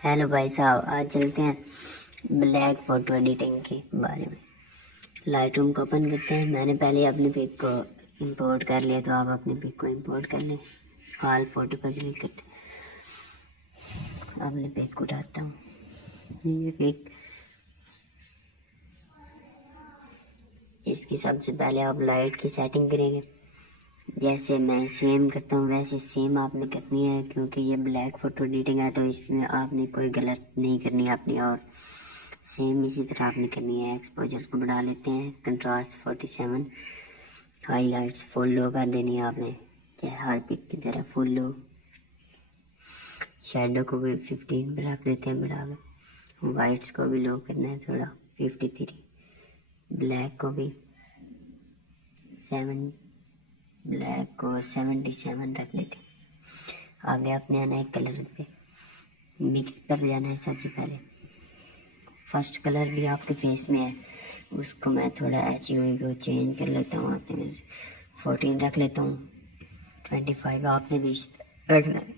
Hello भाई साहब, आज चलते हैं ब्लैक फ़ोटो एडिटिंग के बारे में। लाइटरूम को ओपन करते हैं। मैंने पहले अपनी पिक को इंपोर्ट कर लिया, तो आप अपनी पिक को इंपोर्ट कर लें। ऑल फोटो पर क्लिक करते हैं। अपनी पिक को उठाता हूँ। ये पिक, इसकी सबसे पहले आप लाइट की सेटिंग करेंगे। जैसे मैं सेम करता हूँ वैसे सेम आपने करनी है, क्योंकि ये ब्लैक फ़ोटो एडिटिंग है तो इसमें आपने कोई गलत नहीं करनी है अपनी, और सेम इसी तरह आपने करनी है। एक्सपोजर को बढ़ा लेते हैं, कंट्रास्ट 47, हाईलाइट्स फुल लो कर देनी है आपने, हर पिक की तरह फुल लो। शेडो को भी 15 पर रख देते हैं बढ़ा कर। वाइट्स को भी लो करना है थोड़ा, 53। ब्लैक को भी 77 रख लेते हैं। आगे आपने आना है कलर्स पे, मिक्स पर जाना है। सबसे पहले फर्स्ट कलर भी आपके फेस में है, उसको मैं थोड़ा HUI को चेंज कर लेता हूँ। आपने में 14 रख लेता हूँ। 25 आपने भी रखना है।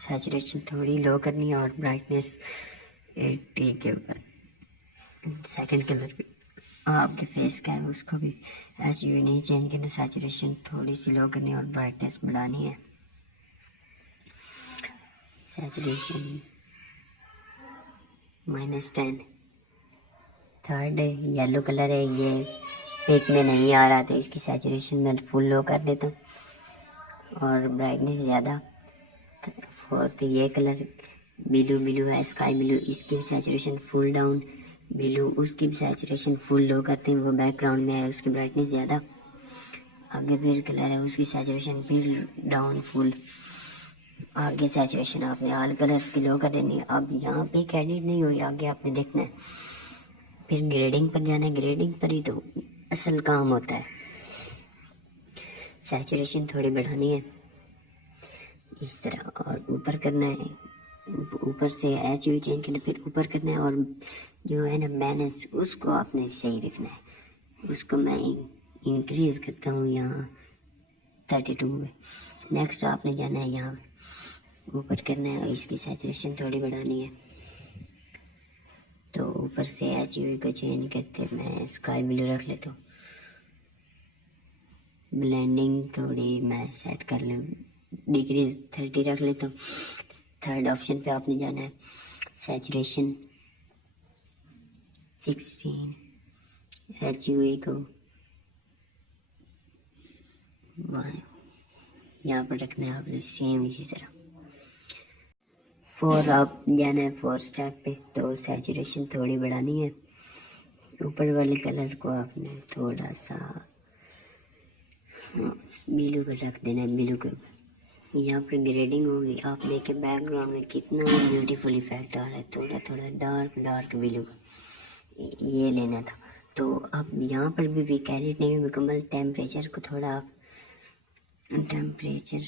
सैचुरेशन थोड़ी लो करनी है और ब्राइटनेस 80 के ऊपर। सेकंड कलर भी आपके फेस का है, उसको भी HUI नहीं चेंज करना, सैचुरेशन थोड़ी सी लो करनी है और ब्राइटनेस बढ़ानी है। सैचुरेशन -10। थर्ड येलो कलर है, ये पिक में नहीं आ रहा तो इसकी सैचुरेशन मैं फुल लो कर देता हूँ और ब्राइटनेस ज़्यादा। फोर्थ ये कलर ब्लू है, स्काई ब्लू, इसकी भी सैचुरेशन फुल डाउन। ब्लू, उसकी भी सैचुरेशन फुल लो करते हैं, वो बैकग्राउंड में है, उसकी ब्राइटनेस ज़्यादा। आगे फिर कलर है, उसकी सैचुरेशन फिर डाउन फुल। आगे सैचुरेशन आपने ऑल कलर्स की लो कर देनी है। अब यहाँ पे एक एडिट नहीं हुई, आगे आपने देखना है। फिर ग्रेडिंग पर जाना है, ग्रेडिंग पर ही तो असल काम होता है। सैचुरेशन थोड़ी बढ़ानी है इस तरह, और ऊपर करना है, ऊपर से HUI चेंज करना, फिर ऊपर करना है, और जो है ना बैलेंस, उसको आपने सही रखना है। उसको मैं इंक्रीज़ करता हूँ यहाँ 32 में। नेक्स्ट आपने जाना है यहाँ ऊपर करना है और इसकी सैचुरेशन थोड़ी बढ़ानी है। तो ऊपर से HUI को चेंज करते मैं स्काई ब्लू रख लेता हूँ। ब्लेंडिंग थोड़ी मैं सेट कर लूँ, डिक्रीज 30 रख लेता हूँ। थर्ड ऑप्शन पे आपने जाना है, सैचुरेशन 16, HUI को यहाँ पर रखना है आपने सेम इसी तरह। 4 आप जाना है 4 स्टेप पे, तो सैचुरेशन थोड़ी बढ़ानी है। ऊपर वाले कलर को आपने थोड़ा सा ब्लू पर रख देना है, ब्लू के ऊपर। यहाँ पर ग्रेडिंग होगी, आप देखें बैकग्राउंड में कितना ब्यूटीफुल इफेक्ट आ रहा है। थोड़ा थोड़ा डार्क ब्लू ये लेना था। तो अब यहाँ पर भी एडिट नहीं मुकम्मल। टेम्परेचर को थोड़ा आप टेम्परेचर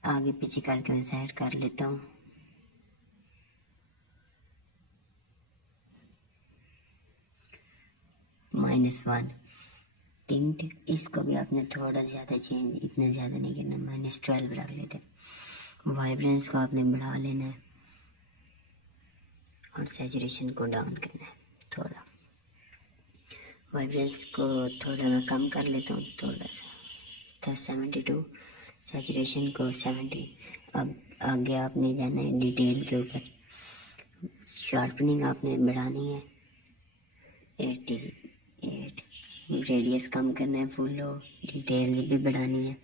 आगे पीछे करके मैं सेट कर लेता हूँ। -1 टिंट, इसको भी आपने थोड़ा ज़्यादा चेंज, इतना ज़्यादा नहीं करना, -12 रख लेते। वाइब्रेंस को आपने बढ़ा लेना है और सैचुरेशन को डाउन करना है थोड़ा। वाइब्रेंस को थोड़ा मैं कम कर लेता हूँ, थोड़ा सा 72, सैचुरेशन को 70। अब आगे आपने जाना है डिटेल के ऊपर। शार्पनिंग आपने बढ़ानी है 88, रेडियस कम करना है फुल लो, डिटेल्स भी बढ़ानी है,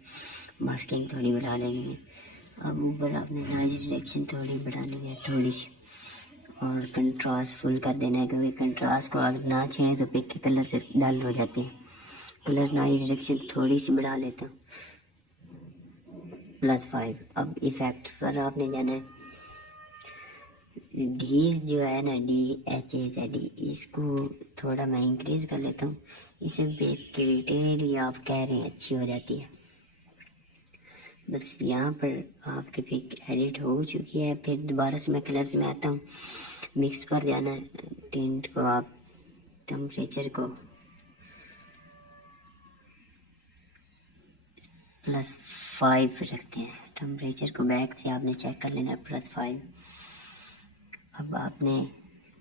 मास्किंग थोड़ी बढ़ा लेनी है। अब ऊपर आपने नॉइज़ रिडक्शन थोड़ी बढ़ानी है थोड़ी सी, और कंट्रास्ट फुल कर देना है, क्योंकि कंट्रास्ट को अगर ना छेड़े तो पिक के कलर से डल हो जाती है। कलर नॉइज़ रिडक्शन थोड़ी सी बढ़ा लेता हूँ, +5। अब इफ़ेक्ट पर आपने जाना है। डीज जो है ना, DHAZ, इसको थोड़ा मैं इंक्रीज़ कर लेता हूँ। इसे पिक की डिटेल या आप कह रहे हैं अच्छी हो जाती है। बस यहाँ पर आपकी पिक एडिट हो चुकी है। फिर दोबारा से मैं कलर्स में आता हूँ। मिक्स पर जाना है, टिंट को आप टेम्परेचर को +5 रखते हैं टेम्परेचर को बैक से आपने चेक कर लेना है +5। अब आपने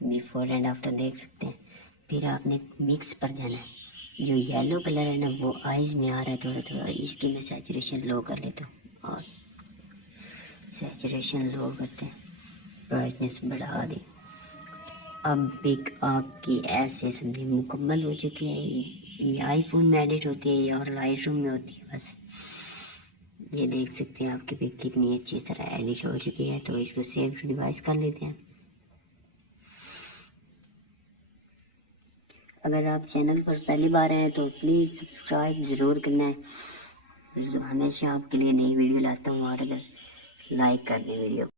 बिफोर एंड आफ्टर देख सकते हैं। फिर आपने मिक्स पर जाना है। जो येलो कलर है ना वो आइज़ में आ रहा है थोड़ा थोड़ा, इसकी मैं सैचुरेशन लो कर लेता हूँ और सैचुरेशन लो करते हैं, ब्राइटनेस बढ़ा दी। अब पिक आपकी ऐसे समझिए मुकम्मल हो चुकी है। ये आईफोन में एडिट होती है ये और लाइटरूम में होती है बस। ये देख सकते हैं आपकी पिक कितनी अच्छी तरह एडिट हो चुकी है। तो इसको सेव टू डिवाइस कर लेते हैं। अगर आप चैनल पर पहली बार आए तो प्लीज़ सब्सक्राइब ज़रूर करना है। हमेशा आपके लिए नई वीडियो लाता हूँ और अगर लाइक कर दें वीडियो।